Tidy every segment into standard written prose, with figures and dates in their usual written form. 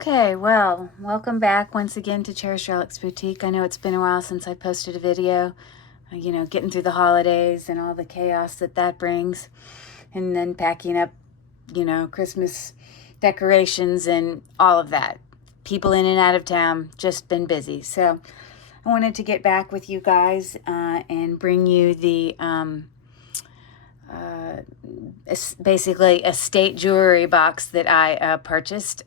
Okay, well, welcome back once again to Cherished Relics Boutique. I know it's been a while since I posted a video, getting through the holidays and all the chaos that brings, and then packing up, Christmas decorations and all of that. People in and out of town, just been busy. So I wanted to get back with you guys and bring you the basically estate jewelry box that I purchased.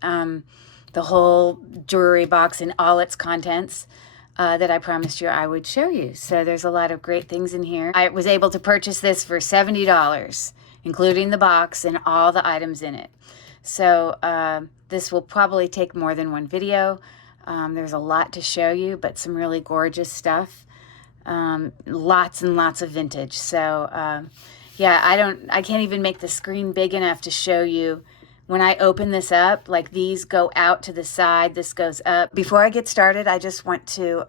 The whole jewelry box and all its contents that I promised you I would show you. So there's a lot of great things in here. I was able to purchase this for $70, including the box and all the items in it. So this will probably take more than one video. There's a lot to show you, but some really gorgeous stuff. Lots and lots of vintage. So yeah, I can't even make the screen big enough to show you. When I open this up, like these go out to the side, this goes up. Before I get started, I just want to,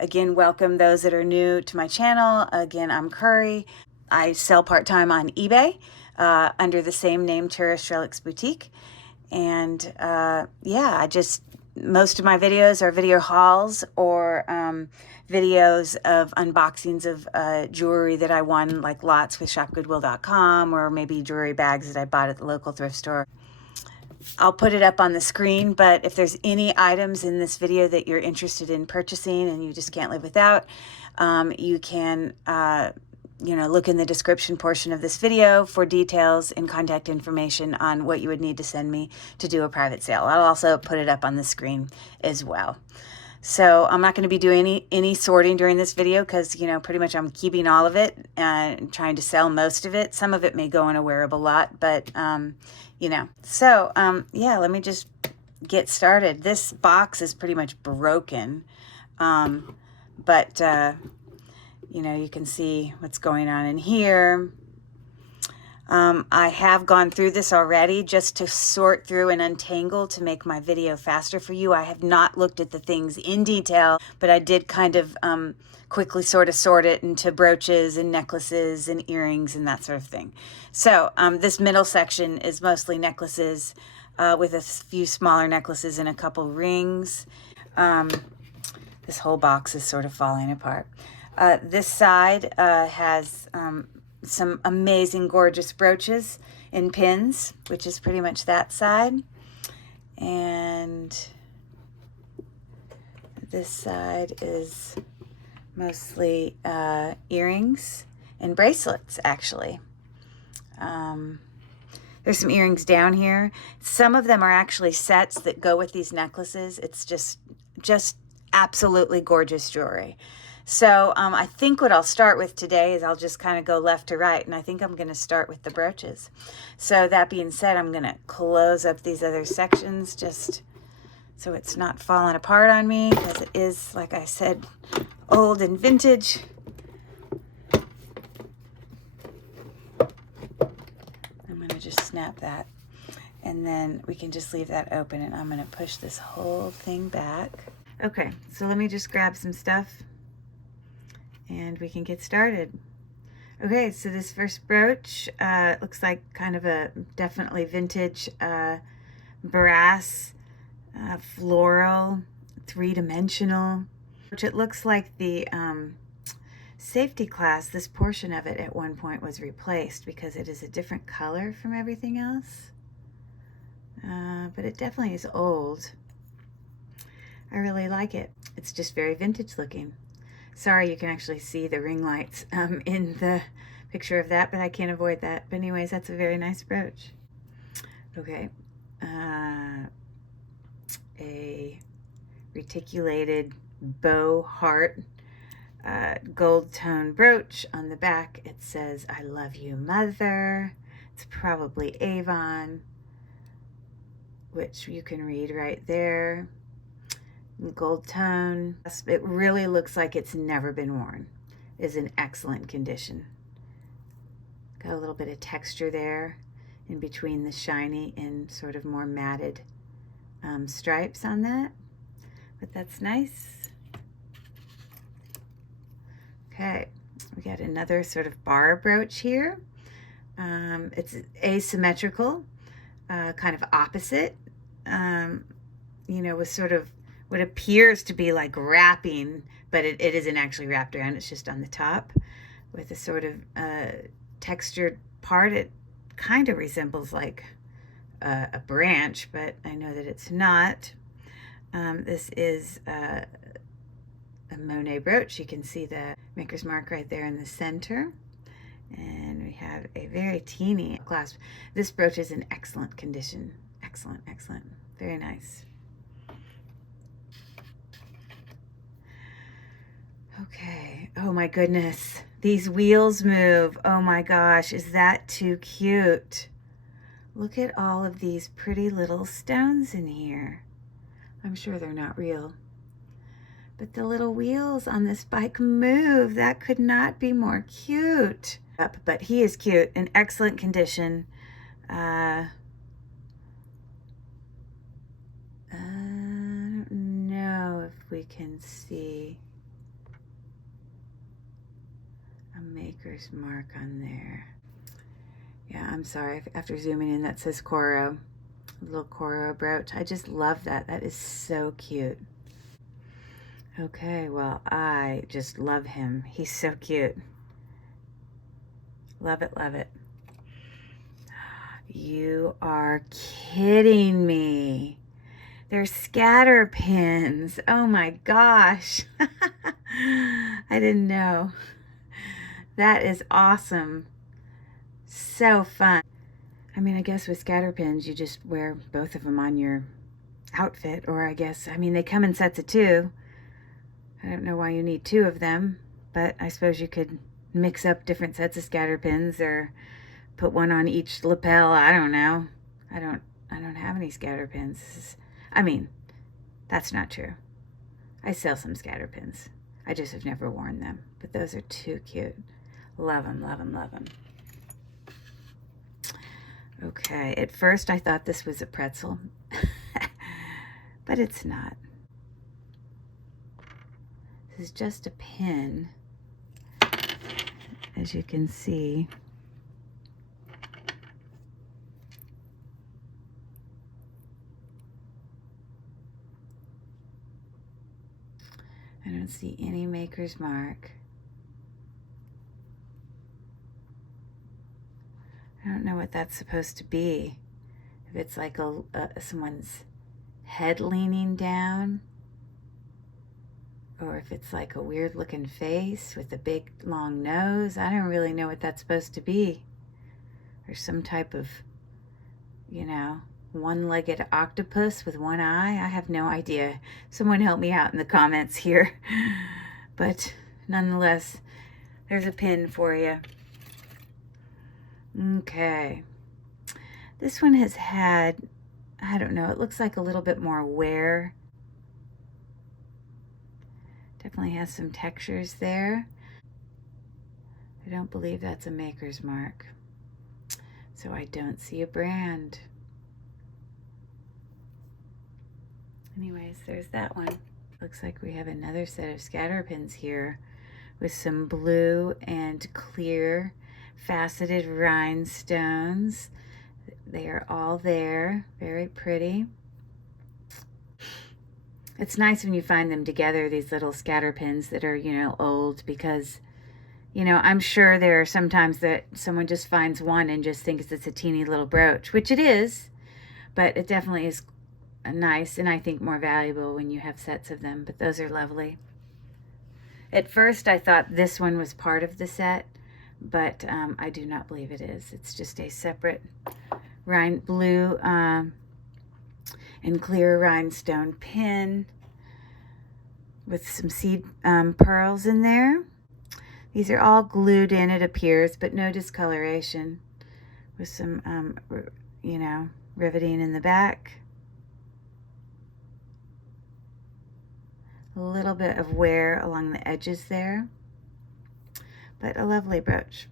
again, welcome those that are new to my channel. Again, I'm Curry. I sell part-time on eBay under the same name, Cherished Relics Boutique. And yeah, most of my videos are video hauls or videos of unboxings of jewelry that I won, like lots with shopgoodwill.com, or maybe jewelry bags that I bought at the local thrift store. I'll put it up on the screen, but if there's any items in this video that you're interested in purchasing and you just can't live without, you can look in the description portion of this video for details and contact information on what you would need to send me to do a private sale. I'll also put it up on the screen as well. So I'm not going to be doing any sorting during this video because, pretty much I'm keeping all of it and trying to sell most of it. Some of it may go in a wearable lot, but, So, yeah, let me just get started. This box is pretty much broken, but you can see what's going on in here. I have gone through this already just to sort through and untangle to make my video faster for you. I have not looked at the things in detail, but I did kind of quickly sort it into brooches and necklaces and earrings and that sort of thing. So this middle section is mostly necklaces with a few smaller necklaces and a couple rings. This whole box is sort of falling apart. This side has some amazing, gorgeous brooches and pins, which is pretty much that side. And this side is mostly earrings and bracelets, actually. There's some earrings down here. Some of them are actually sets that go with these necklaces. It's just absolutely gorgeous jewelry. So I think what I'll start with today is I'll just kind of go left to right, and I think I'm going to start with the brooches. So that being said, I'm going to close up these other sections just so it's not falling apart on me, because it is, like I said, old and vintage. I'm going to just snap that, and then we can just leave that open, and I'm going to push this whole thing back. Okay, so let me just grab some stuff and we can get started. Okay, so this first brooch looks like kind of a definitely vintage brass, floral, three-dimensional. It looks like the safety class, this portion of it at one point was replaced because it is a different color from everything else. But it definitely is old. I really like it. It's just very vintage looking. Sorry, you can actually see the ring lights in the picture of that, but I can't avoid that. But anyways, that's a very nice brooch. Okay. A reticulated bow heart gold tone brooch. On the back it says, "I love you, mother." It's probably Avon, which you can read right there. Gold tone. It really looks like it's never been worn. It is in excellent condition. Got a little bit of texture there in between the shiny and sort of more matted stripes on that, but that's nice. Okay, we got another sort of bar brooch here. It's asymmetrical, kind of opposite. you know, with sort of what appears to be like wrapping, but it isn't actually wrapped around. It's just on the top with a sort of textured part. It kind of resembles like a branch, but I know that it's not. This is a Monet brooch. You can see the maker's mark right there in the center. And we have a very teeny clasp. This brooch is in excellent condition. Excellent, excellent. Very nice. Okay. Oh my goodness. These wheels move. Oh my gosh. Is that too cute? Look at all of these pretty little stones in here. I'm sure they're not real. But the little wheels on this bike move. That could not be more cute. But he is cute, in excellent condition. I don't know if we can see a maker's mark on there. Yeah, I'm sorry. After zooming in, that says Coro. A little Coro brooch. I just love that. That is so cute. Okay, well, I just love him. He's so cute. Love it, love it. You are kidding me. They're scatter pins. Oh my gosh. I didn't know. That is awesome. So fun. I mean, I guess with scatter pins, you just wear both of them on your outfit, or I mean, they come in sets of 2. I don't know why you need 2 of them, but I suppose you could mix up different sets of scatter pins or put one on each lapel. I don't know. I don't have any scatter pins. I mean, that's not true. I sell some scatter pins. I just have never worn them, but those are too cute. Love them, love them, love them. Okay, at first I thought this was a pretzel, but it's not. This is just a pin, as you can see. I don't see any maker's mark. I don't know what that's supposed to be. If it's like someone's head leaning down, or if it's like a weird looking face with a big long nose. I don't really know what that's supposed to be. Or some type of, you know, one-legged octopus with one eye. I have no idea. Someone help me out in the comments here. But nonetheless, there's a pin for you. Okay. This one has had, I don't know, it looks like a little bit more wear. Definitely has some textures there. I don't believe that's a maker's mark. So I don't see a brand. Anyways, there's that one. Looks like we have another set of scatter pins here with some blue and clear faceted rhinestones. They are all there, very pretty. It's nice when you find them together, these little scatter pins that are, you know, old, because, you know, I'm sure there are sometimes that someone just finds one and just thinks it's a teeny little brooch, which it is, but it definitely is nice and I think more valuable when you have sets of them, but those are lovely. At first I thought this one was part of the set, but I do not believe it is. It's just a separate blue and clear rhinestone pin with some seed pearls in there. These are all glued in, it appears, but no discoloration, with some, you know, riveting in the back. A little bit of wear along the edges there, but a lovely brooch.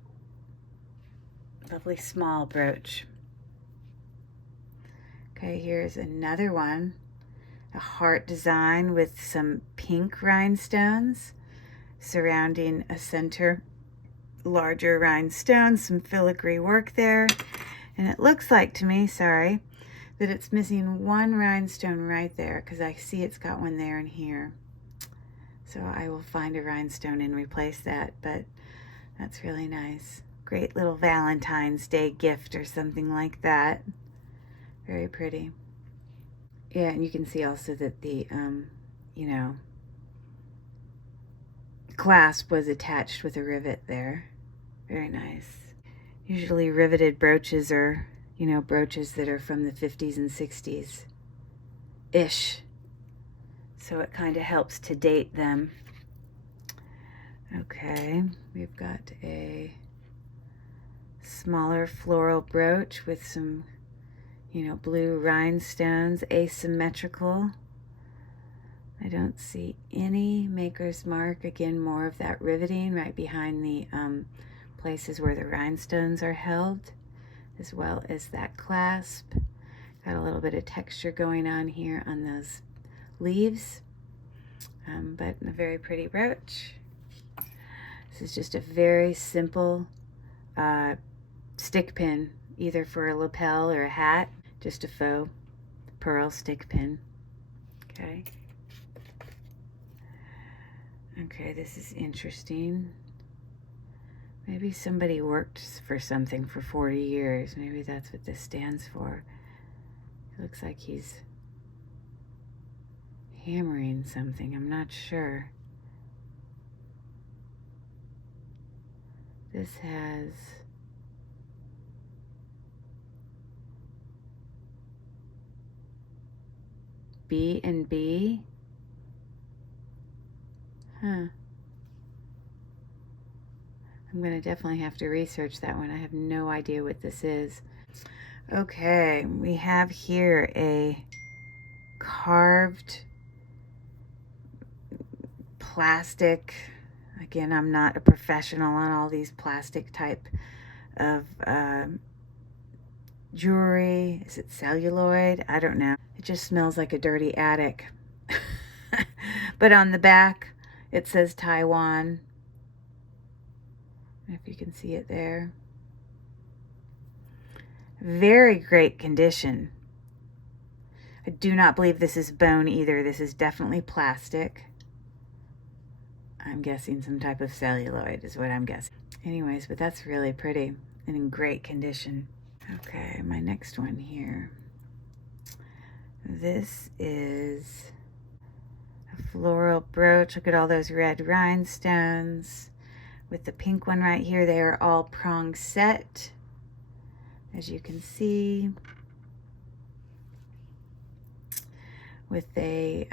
Lovely small brooch. Okay, here's another one. A heart design with some pink rhinestones surrounding a center larger rhinestone, some filigree work there. And it looks like to me, sorry, that it's missing one rhinestone right there, because I see it's got one there and here. So I will find a rhinestone and replace that, but that's really nice. Great little Valentine's Day gift or something like that. Very pretty. Yeah, and you can see also that the, you know, clasp was attached with a rivet there. Very nice. Usually riveted brooches are, you know, brooches that are from the 50s and 60s-ish. So it kind of helps to date them. Okay, we've got a smaller floral brooch with some, you know, blue rhinestones, asymmetrical. I don't see any maker's mark. Again, more of that riveting right behind the places where the rhinestones are held, as well as that clasp. Got a little bit of texture going on here on those leaves, but a very pretty brooch. This is just a very simple stick pin, either for a lapel or a hat, just a faux pearl stick pin. Okay. Okay, this is interesting. Maybe somebody worked for something for 40 years. Maybe that's what this stands for. It looks like he's hammering something. I'm not sure. This has B&B. Huh. I'm going to definitely have to research that one. I have no idea what this is. Okay, we have here a carved plastic. Again, I'm not a professional on all these plastic type of jewelry. Is it celluloid? I don't know. It just smells like a dirty attic. But on the back, it says Taiwan. If you can see it there. Very great condition. I do not believe this is bone either. This is definitely plastic. I'm guessing some type of celluloid is what I'm guessing. Anyways, but that's really pretty and in great condition. Okay, my next one here. This is a floral brooch. Look at all those red rhinestones. With the pink one right here, they are all prong set, as you can see. With a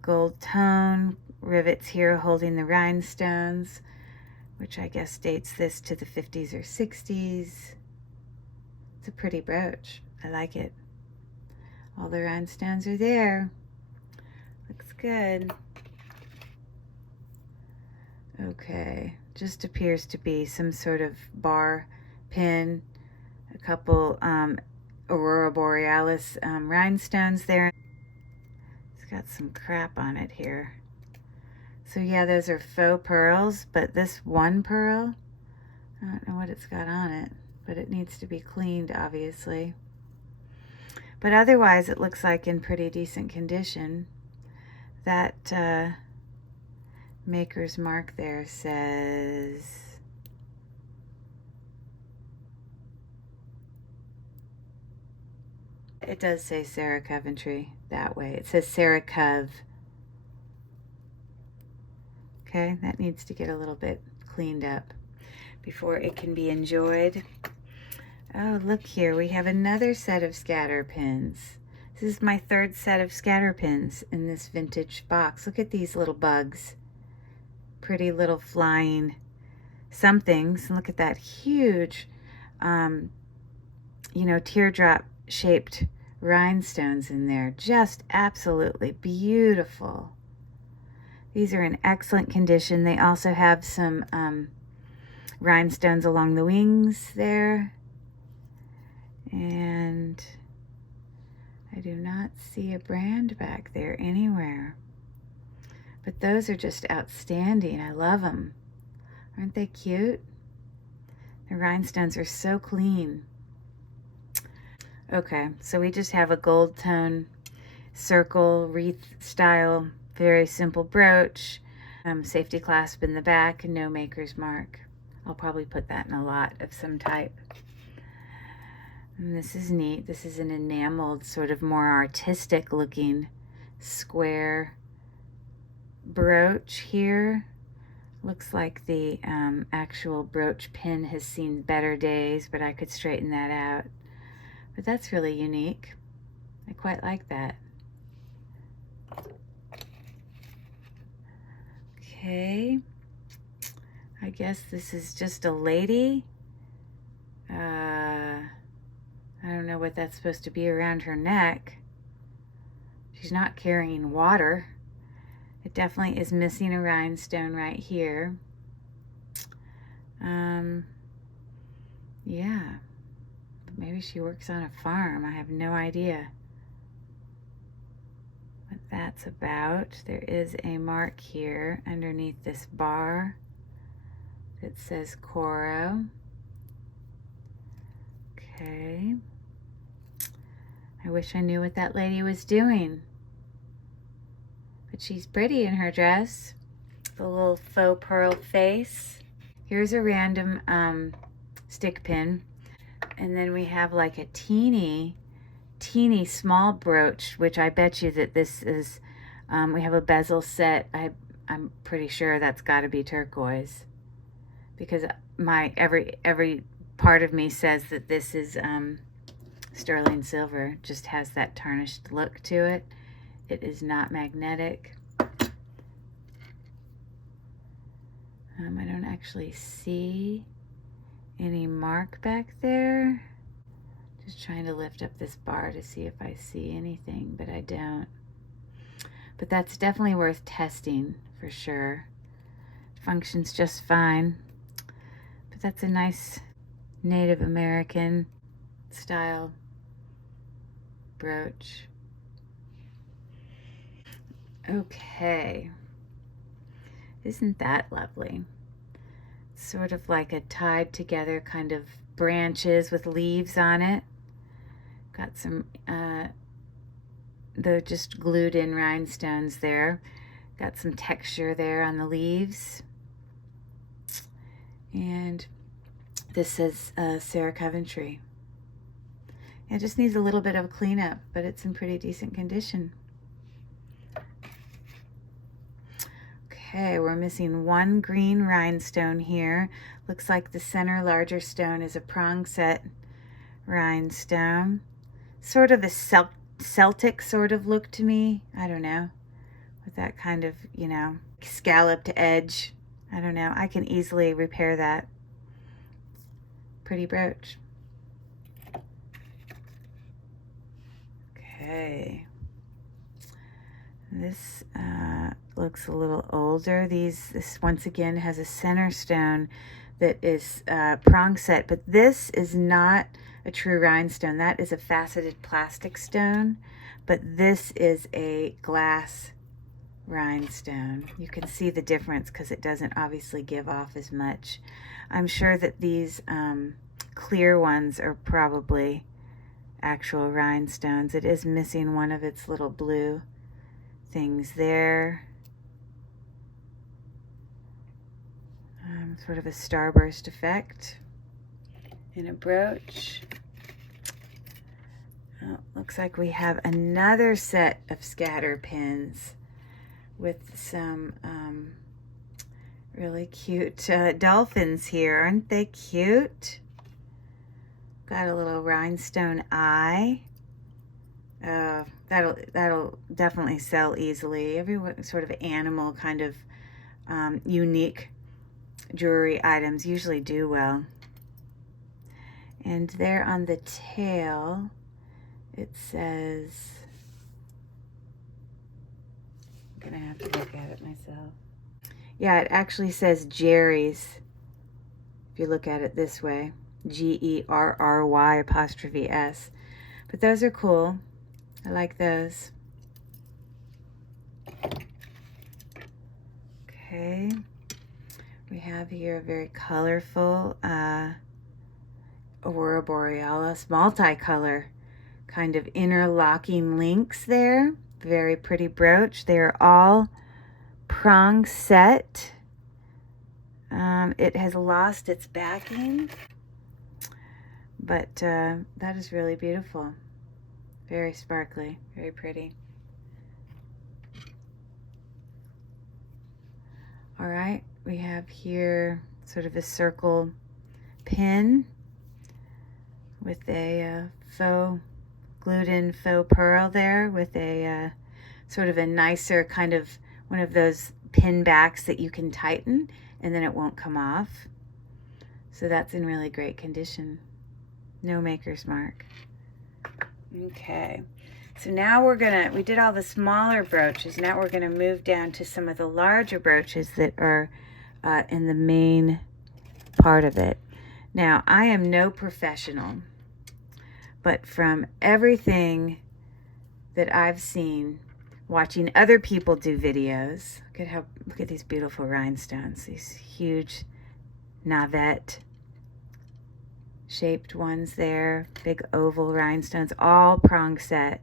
gold tone, rivets here holding the rhinestones, which I guess dates this to the 50s or 60s. It's a pretty brooch. I like it. All the rhinestones are there. Looks good. Okay, just appears to be some sort of bar pin, a couple Aurora Borealis rhinestones there. It's got some crap on it here. So yeah, those are faux pearls, but this one pearl, I don't know what it's got on it, but it needs to be cleaned, obviously. But otherwise, it looks like in pretty decent condition. That maker's mark there says it does say Sarah Coventry that way. It says Sarah Cove. Okay, that needs to get a little bit cleaned up before it can be enjoyed. Oh, look here, we have another set of scatter pins. This is my third set of scatter pins in this vintage box. Look at these little bugs. Pretty little flying somethings. Look at that huge, you know, teardrop shaped rhinestones in there. Just absolutely beautiful. These are in excellent condition. They also have some rhinestones along the wings there. And I do not see a brand back there anywhere. But those are just outstanding. I love them. Aren't they cute? The rhinestones are so clean. Okay, so we just have a gold tone circle wreath style, very simple brooch, safety clasp in the back, no maker's mark. I'll probably put that in a lot of some type. And this is neat. This is an enameled, sort of more artistic looking square brooch here. Looks like the actual brooch pin has seen better days, but I could straighten that out. But that's really unique. I quite like that. Okay, I guess this is just a lady. I don't know what that's supposed to be around her neck. She's not carrying water. It definitely is missing a rhinestone right here. Yeah, but maybe she works on a farm. I have no idea what that's about. There is a mark here underneath this bar that says Coro. Okay. I wish I knew what that lady was doing. But she's pretty in her dress. The little faux pearl face. Here's a random stick pin. And then we have like a teeny small brooch, which I bet you that this is, we have a bezel set. I'm pretty sure that's got to be turquoise. Because my every part of me says that this is sterling silver. Just has that tarnished look to it. It is not magnetic. I don't actually see any mark back there. Just trying to lift up this bar to see if I see anything, but I don't. But that's definitely worth testing for sure. Functions just fine. But that's a nice Native American style brooch. Okay. Isn't that lovely? Sort of like a tied together kind of branches with leaves on it. Got some, they're just glued in rhinestones there. Got some texture there on the leaves. And this says Sarah Coventry. It just needs a little bit of cleanup, but it's in pretty decent condition. Okay, we're missing one green rhinestone here. Looks like the center larger stone is a prong set rhinestone. Sort of a Celtic sort of look to me. I don't know. With that kind of, you know, scalloped edge. I don't know. I can easily repair that. Pretty brooch. Okay. This looks a little older. This once again has a center stone that is prong set, but this is not a true rhinestone. That is a faceted plastic stone, but this is a glass rhinestone. You can see the difference because it doesn't obviously give off as much. I'm sure that these clear ones are probably actual rhinestones. It is missing one of its little blue things there. Sort of a starburst effect in a brooch. Oh, looks like we have another set of scatter pins with some really cute dolphins here. Aren't they cute? Got a little rhinestone eye. That'll definitely sell easily. Every sort of animal kind of unique jewelry items usually do well. And there on the tail, it says, I'm gonna have to look at it myself. Yeah, it actually says Jerry's, if you look at it this way. Gerry''S. But those are cool. I like those. Okay. We have here a very colorful Aurora Borealis multicolor kind of interlocking links there. Very pretty brooch. They're all prong set. It has lost its backing, but that is really beautiful. Very sparkly, very pretty. All right, we have here sort of a circle pin with a faux glued in faux pearl there with a sort of a nicer kind of one of those pin backs that you can tighten and then it won't come off. So that's in really great condition. No maker's mark. Okay, so now we did all the smaller brooches. Now we're gonna move down to some of the larger brooches that are in the main part of it. Now, I am no professional, but from everything that I've seen, watching other people do videos, look at these beautiful rhinestones, these huge navette shaped ones there, big oval rhinestones, all prong set.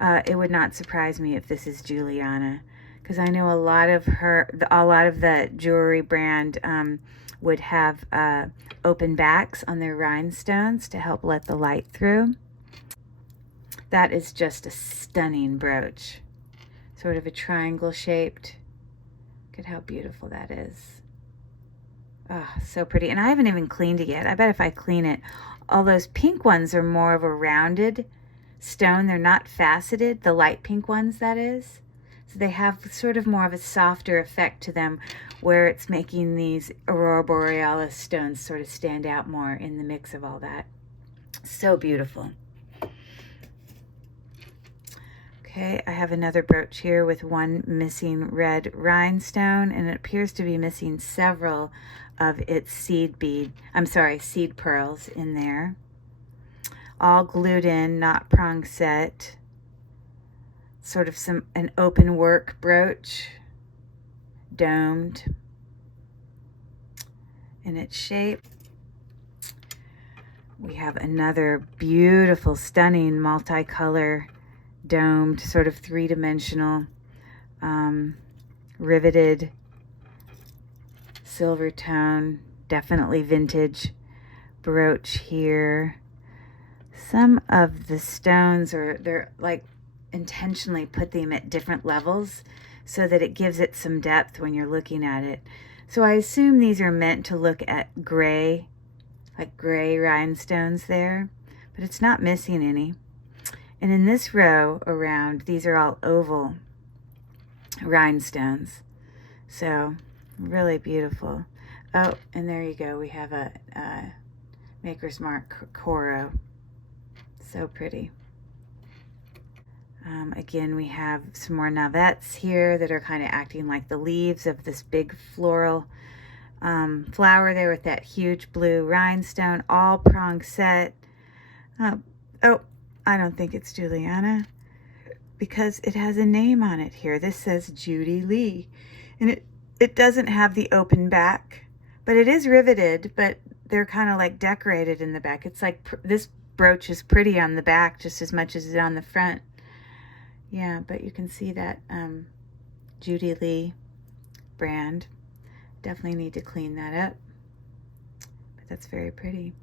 It would not surprise me if this is Juliana, because I know a lot of the jewelry brand would have open backs on their rhinestones to help let the light through. That is just a stunning brooch. Sort of a triangle shaped. Look at how beautiful that is. Oh, so pretty. And I haven't even cleaned it yet. I bet if I clean it, all those pink ones are more of a rounded stone. They're not faceted, the light pink ones, that is. So they have sort of more of a softer effect to them, where it's making these Aurora Borealis stones sort of stand out more in the mix of all that. So beautiful. Okay, I have another brooch here with one missing red rhinestone, and it appears to be missing several of its seed pearls in there. All glued in, not prong set. Sort of an open work brooch, domed in its shape. We have another beautiful, stunning multicolor domed, sort of three-dimensional, riveted silver tone, definitely vintage brooch here. Some of the stones they're like intentionally put them at different levels so that it gives it some depth when you're looking at it. So I assume these are meant to look at gray, like gray rhinestones there, but it's not missing any. And in this row around, these are all oval rhinestones. So really beautiful. Oh, and there you go. We have a Maker's Mark Coro. So pretty. Again, we have some more navettes here that are kind of acting like the leaves of this big floral flower there with that huge blue rhinestone, all prong set. Oh, I don't think it's Juliana because it has a name on it here. This says Judy Lee, and it doesn't have the open back, but it is riveted, but they're kind of like decorated in the back. It's like this brooch is pretty on the back just as much as it's on the front. Yeah, but you can see that Judy Lee brand. Definitely need to clean that up, but that's very pretty.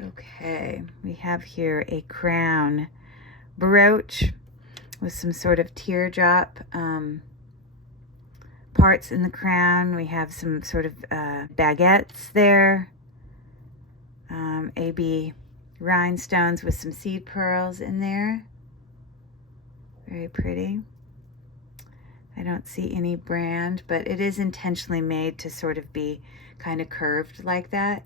Okay, we have here a crown brooch with some sort of teardrop parts in the crown. We have some sort of baguettes there, AB rhinestones with some seed pearls in there. Very pretty. I don't see any brand, but it is intentionally made to sort of be kind of curved like that,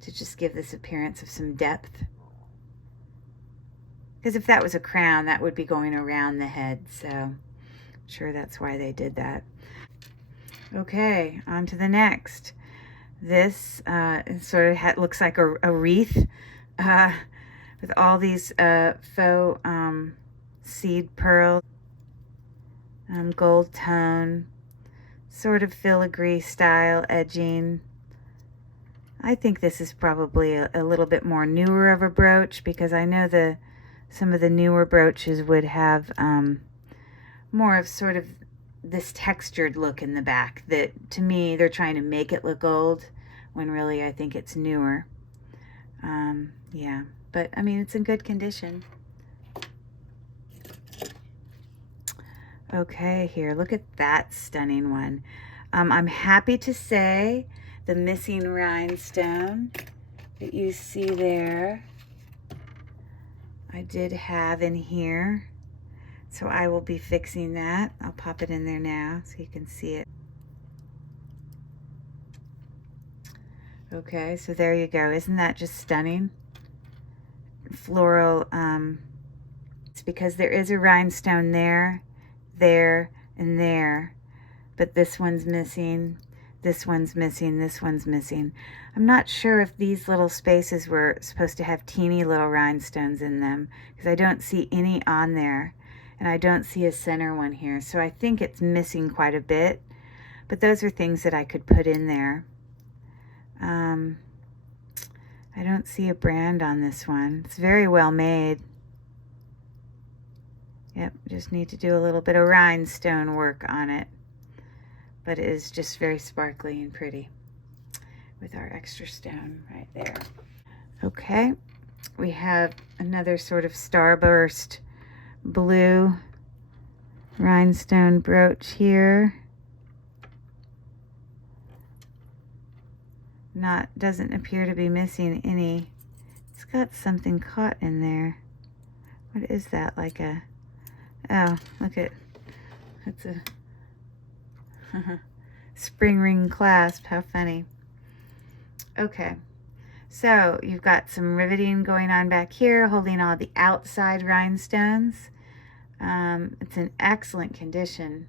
to just give this appearance of some depth. Because if that was a crown, that would be going around the head, so I'm sure that's why they did that. Okay, on to the next. This sort of looks like a wreath with all these faux seed pearls, gold tone, sort of filigree style edging. I think this is probably a little bit more newer of a brooch, because I know some of the newer brooches would have more of sort of this textured look in the back that, to me, they're trying to make it look old when really I think it's newer. Yeah, but I mean, it's in good condition. Okay, here, look at that stunning one. I'm happy to say the missing rhinestone that you see there, I did have in here. So I will be fixing that. I'll pop it in there now so you can see it. Okay, so there you go. Isn't that just stunning? Floral, it's because there is a rhinestone there, and there, but this one's missing, this one's missing, this one's missing. I'm not sure if these little spaces were supposed to have teeny little rhinestones in them, because I don't see any on there, and I don't see a center one here, so I think it's missing quite a bit, but those are things that I could put in there. I don't see a brand on this one. It's very well made. Yep, just need to do a little bit of rhinestone work on it. But it is just very sparkly and pretty with our extra stone right there. Okay, we have another sort of starburst blue rhinestone brooch here. Doesn't appear to be missing any. It's got something caught in there. What is that? Like a, oh, look at, that's a spring ring clasp. How funny. Okay, so you've got some riveting going on back here, holding all the outside rhinestones. It's in excellent condition.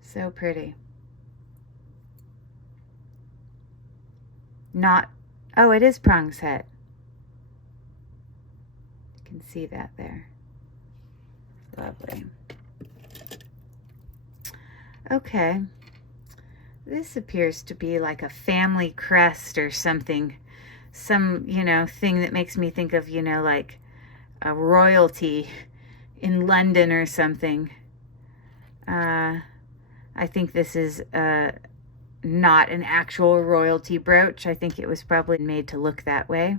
So pretty. Not, oh, it is prong set. You can see that there. Lovely. Okay. This appears to be like a family crest or something. Some, thing that makes me think of, like a royalty in London or something. I think this is not an actual royalty brooch. I think it was probably made to look that way.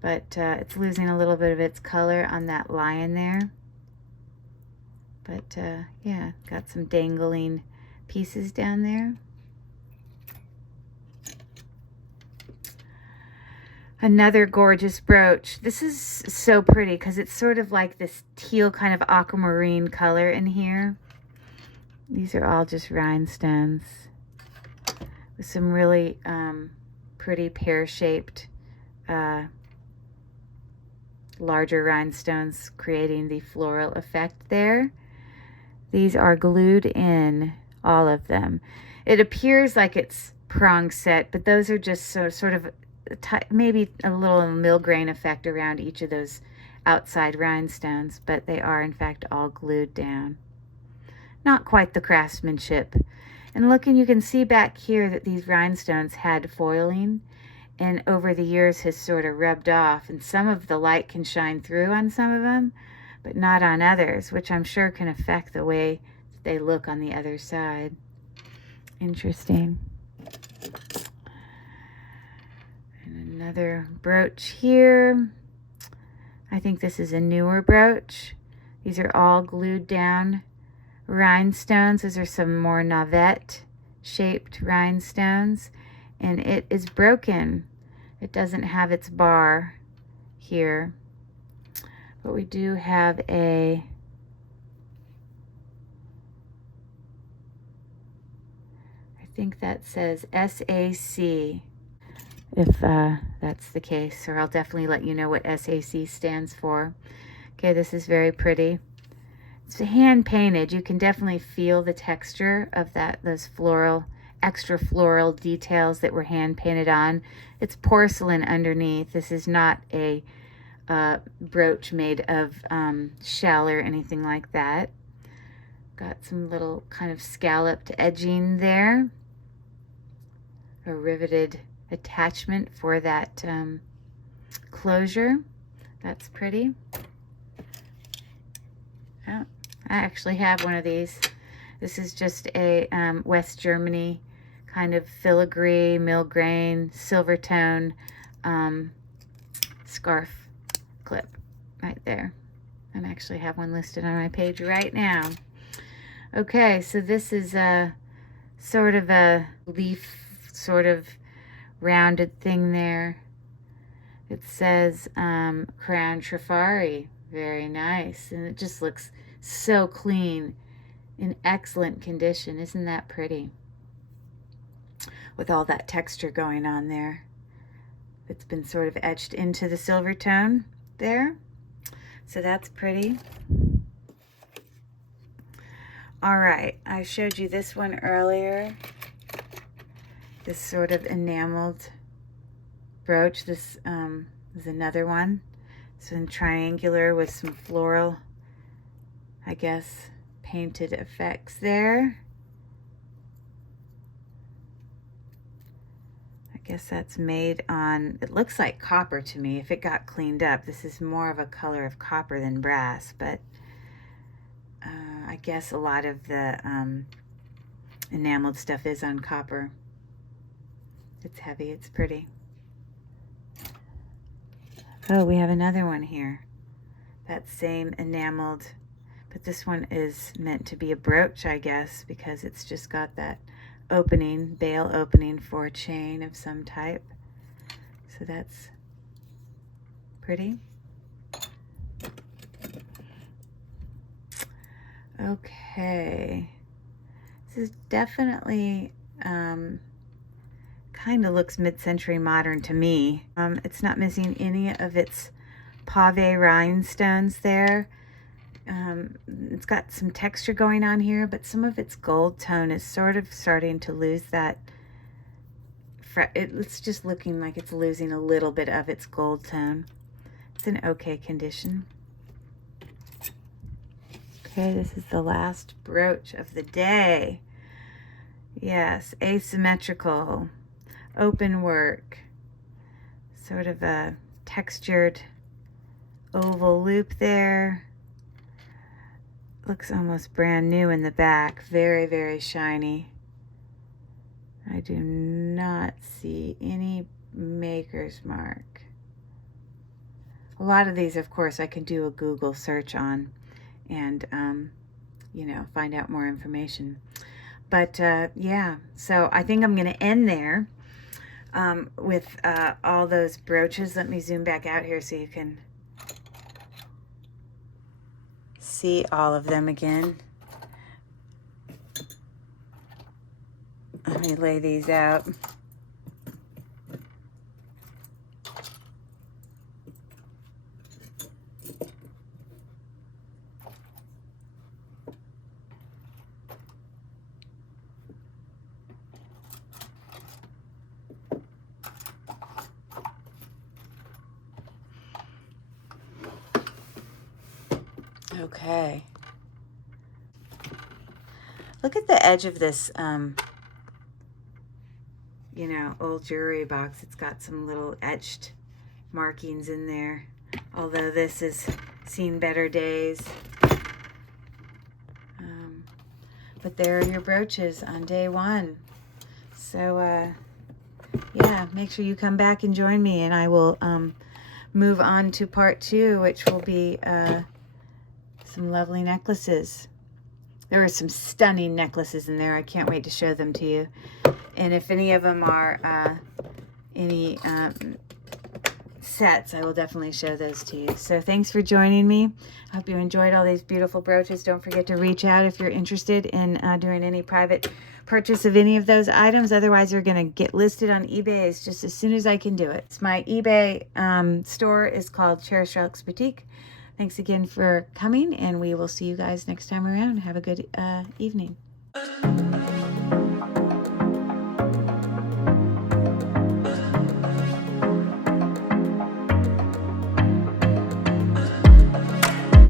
But it's losing a little bit of its color on that lion there. But yeah, got some dangling pieces down there. Another gorgeous brooch. This is so pretty because it's sort of like this teal kind of aquamarine color in here. These are all just rhinestones with some really pretty pear-shaped larger rhinestones creating the floral effect there. These are glued in, all of them. It appears like it's prong set, but those are just sort of maybe a little mill grain effect around each of those outside rhinestones, but they are in fact all glued down. Not quite the craftsmanship. And looking, you can see back here that these rhinestones had foiling, and over the years has sort of rubbed off, and some of the light can shine through on some of them, but not on others, which I'm sure can affect the way they look on the other side. Interesting. And another brooch here. I think this is a newer brooch. These are all glued down rhinestones. Those are some more navette shaped rhinestones, and it is broken. It doesn't have its bar here, but we do have I think that says SAC, if that's the case, or I'll definitely let you know what SAC stands for. Okay, this is very pretty. It's hand painted. You can definitely feel the texture of those extra floral details that were hand painted on. It's porcelain underneath. This is not a brooch made of shell or anything like that. Got some little kind of scalloped edging there. a riveted attachment for that closure. That's pretty. Oh, I actually have one of these. This is just a West Germany kind of filigree, millgrain, silver tone scarf clip right there. I actually have one listed on my page right now. Okay, so this is a sort of a leaf, sort of rounded thing there. It says Crown Trifari. Very nice. And it just looks so clean, in excellent condition. Isn't that pretty? With all that texture going on there. It's been sort of etched into the silver tone there. So that's pretty. All right, I showed you this one earlier. This sort of enameled brooch. This is another one. So in triangular with some floral, I guess, painted effects there. I guess that's made on, it looks like copper to me if it got cleaned up. This is more of a color of copper than brass, but I guess a lot of the enameled stuff is on copper. It's heavy, it's pretty. Oh, we have another one here. That same enameled, but this one is meant to be a brooch, I guess, because it's just got that opening, bail opening for a chain of some type. So that's pretty. Okay, this is definitely kind of looks mid-century modern to me. It's not missing any of its pave rhinestones there. It's got some texture going on here, but some of its gold tone is sort of starting to lose that. It's just looking like it's losing a little bit of its gold tone. It's in okay condition. Okay, this is the last brooch of the day. Yes, asymmetrical, open work, sort of a textured oval loop there. Looks almost brand new in the back. Very, very shiny. I do not see any maker's mark. A lot of these, of course, I can do a Google search on and, you know, find out more information. But, yeah, so I think I'm going to end there with all those brooches. Let me zoom back out here so you can see all of them again. Let me lay these out. Okay. Look at the edge of this, you know, old jewelry box. It's got some little etched markings in there. Although this has seen better days. But there are your brooches on day one. So, yeah, make sure you come back and join me, and I will move on to part 2, which will be some lovely necklaces. There are some stunning necklaces in there. I can't wait to show them to you. And if any of them are any sets, I will definitely show those to you. So thanks for joining me. I hope you enjoyed all these beautiful brooches. Don't forget to reach out if you're interested in doing any private purchase of any of those items. Otherwise, they're going to get listed on eBay just as soon as I can do it. My eBay store is called Cherished Relics Boutique. Thanks again for coming, and we will see you guys next time around. Have a good evening.